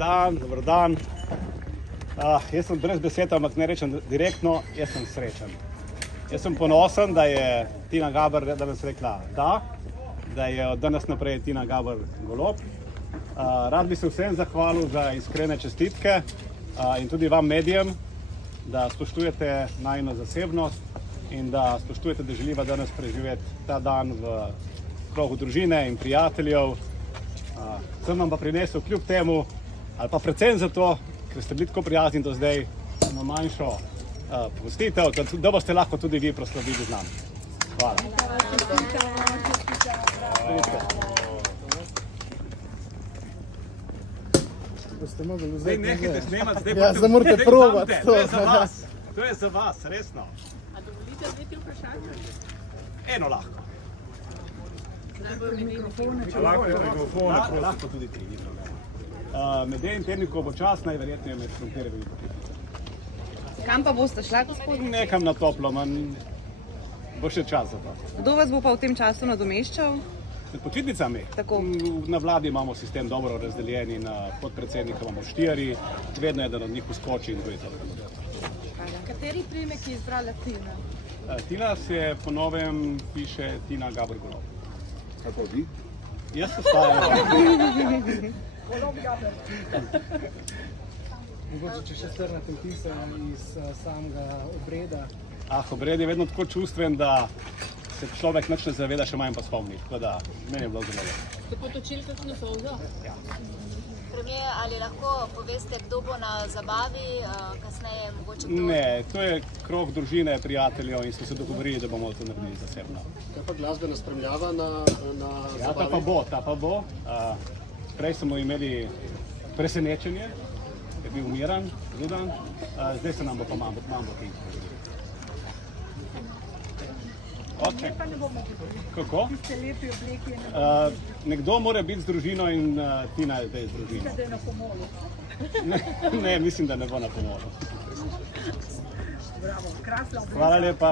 dan, dober dan. Jaz sem brez besed, ampak ne rečem direktno, jaz sem srečen. Jaz sem ponosen, da je Tina Gaber danes rekla da je od danes naprej Tina Gaber Golob. Rad bi se vsem zahvalil za iskrene čestitke in tudi vam medijem, da spoštujete najino zasebnost in da spoštujete, da želiva danes preživeti ta dan v krogu družine in prijateljev. Sem vam pa prinesel kljub temu, ali pa predvsem zato, ker ste bili tako prijazni do zdaj, na manjšo pogostitev, da boste lahko tudi vi proslavili z nami. Hvala. Zdaj nehajte snemati, zdaj morate probati. To je za vas. To je za vas, resno. A dovolite zdaj vprašanje? Eno lahko. Mikrofone. Lahko tudi ti, ni problem. Medeji tednik, ko bo čas, najverjetneje med krompirjevimi potičami. Kam pa boste šla, gospod? Nekam na toplo, bo še čas za to. Kdo vas bo pa v tem času nadomeščal? Med počitnicami? Tako. Na vladi imamo sistem dobro razdeljen in podpredsednika imamo 4, vedno eden od njih uskoči in drugi to. Kateri priimek je izbrala Tina? Tina se po novem piše Tina Gaber Golob. Kako vi? Jaz ostajam. Mogoče, če še strnete vtise iz samega obreda. Obred je vedno tako čustven, da se človek nič ne zaveda, še manj pa spomni. Tako da, meni je bilo zelo lepo. Ste potočili kakšno solzo? Ja. Premier, ali lahko poveste, kdo bo na zabavi, kasneje mogoče kdo? Ne, to je krog družine, prijateljev in smo se dogovorili, da bomo to naredili zasebno. Kaj pa glasbena spremljava na zabavi? Ja, ta pa bo. Prej smo imeli presenečenje, je bil Miran, Rudan, zdaj se nam bo pa Mambo King. Okay. Kako? Nekdo mora biti z družino in Tina je zdaj z družino. Da je na pomolu. Ne, mislim, da ne bo na pomolu. Bravo, krasno. Hvala lepa.